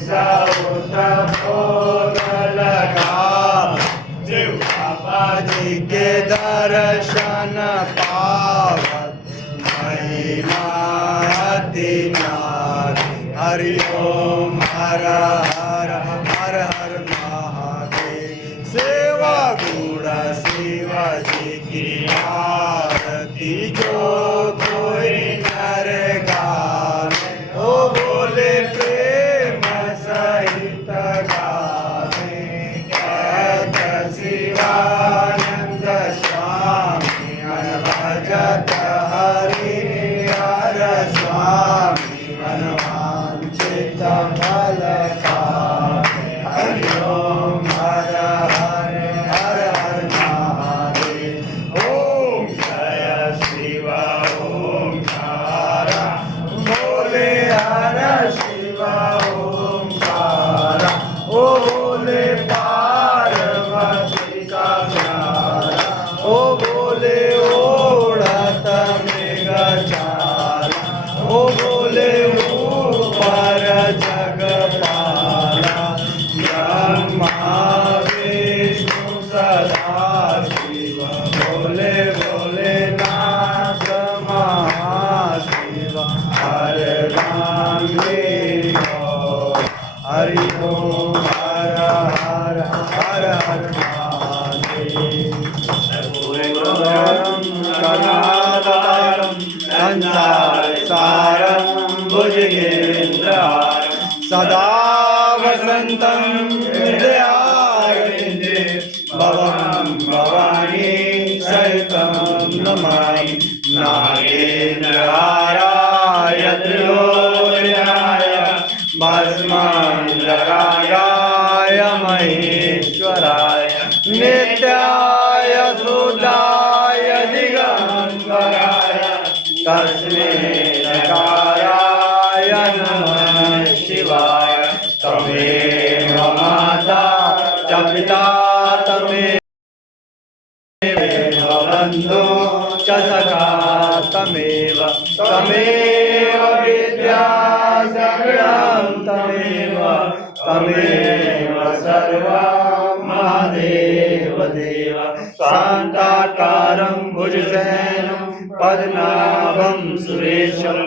South भोग लगा बाबा जी के दर्शन पावत महिमा अति न्यारी। हरि ओम हर हर हर हर महादेव। सेवा गुण शिवाजी की आरती जो कोई नर गावे ओ बोले प्रेम सहित गावे। कहत शिवानंद स्वामी भजत हरि हर स्वामी मनवांचित फल पावे। हरि ओम हर हर हर हर महादेव। ओम जय शिव ओंकार बोले हर शिव ओंकार। ओ बोले पार्वती का प्यारा ओ बोले ओढ़त मृग चारा ओ बोले ऊपर जग पाला। ब्रह्मा विष्णु सदा शिव बोले बोले नाथ महाशिव। हर राम हरि ओम हर हर हर हर महादेव। करुणावतारं संसारसारं भुजगेन्द्रहारं सदा वसन्तं हृदयारविन्दे भवं भवानी सहितं नमामि। नागेन्द्रहाराय त्रिलोचनाय भस्मांधकाराय महेश्वराय नित्याय सुदाय दिगंबराय तस्मै नकाराय नमः शिवाय। तमेव माता च पिता तमेव बन्धु च सखा तमेव तमेव विद्या सकलं तमेव तमेव सर्वं महादेव देव। शान्ताकारं भुजसेनं पद्मनाभं सुरेशं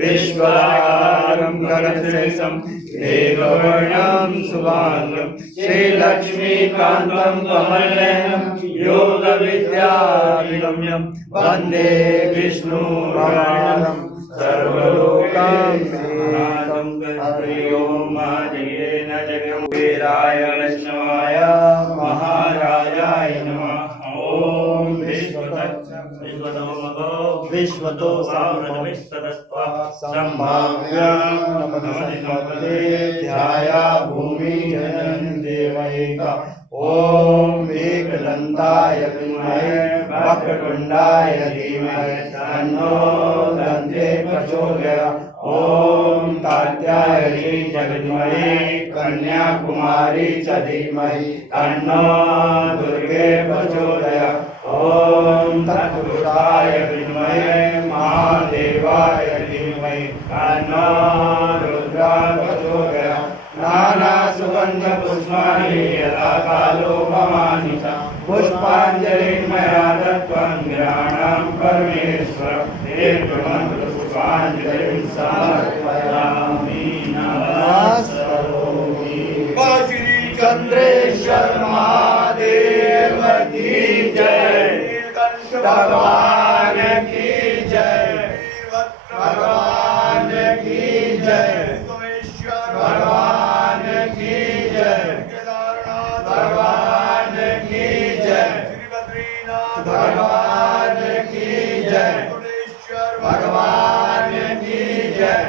विश्वाकारं गगनसदृशं मेघवर्णं शुभांगं श्रीलक्ष्मीकान्तं कमलनयनं योगविद्याभिगम्यं वन्दे विष्णुभगवानं सर्वलोकान्वितं। हरि ओम महादेवेन जगं वीराय वैष्णवाय महाराजाय नमः। ओम विश्वतो सावरविस्तदस्त्वा संभाव्यं नमस्ते ध्याया भूमि जनन देवैका। ओम एकदन्ताय विद्महे वक्रतुण्डाय धीमहि तन्नो दन्ते प्रचोदयात्। ओम कात्यायनी जगद्महे कन्याकुमारी च धीमहि तन्नो दुर्गे प्रचोदयात्। ओम तत्पुरुषाय विद्महे महादेवाय धीमहि तन्नो रुद्रः प्रचोदयात्। नाना सुगंध पुष्पाणि यथा कालोपमानि च पुष्पाञ्जलिं मया दत्तं ग्रहाणां परमेश्वर। एकमन्त्र पुष्पाञ्जलिं समर्पयामि नमस्करोमि। श्री चंद्रेश्वर महादेव की जय। भगवान की जय। भगवान की जय। भगवान की जय। भगवान की जय। भगवान की जय। भगवान की जय।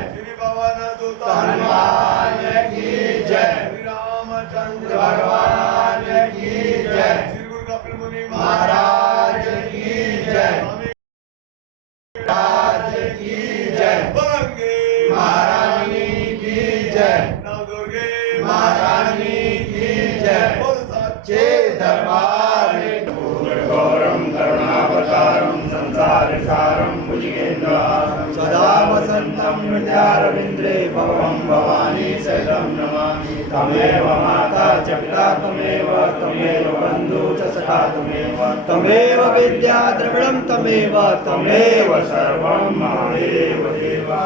हनुमान की जय। भगवान की जय। महाराज की जय। राज की जय। महारानी की जय। महारानी की जय। चे दरबार गौरम करुणावतारम संसार सारम भुजगेन्द्रहारं सदा वसन्तं हृदयारविन्दे भव भवं भवानी शैलं नमामि तमेव माता च पिता तमेव तमेव बन्धु च सखा तमेव विद्या द्रविणं तमेव तमेव सर्वं महादेव देवा।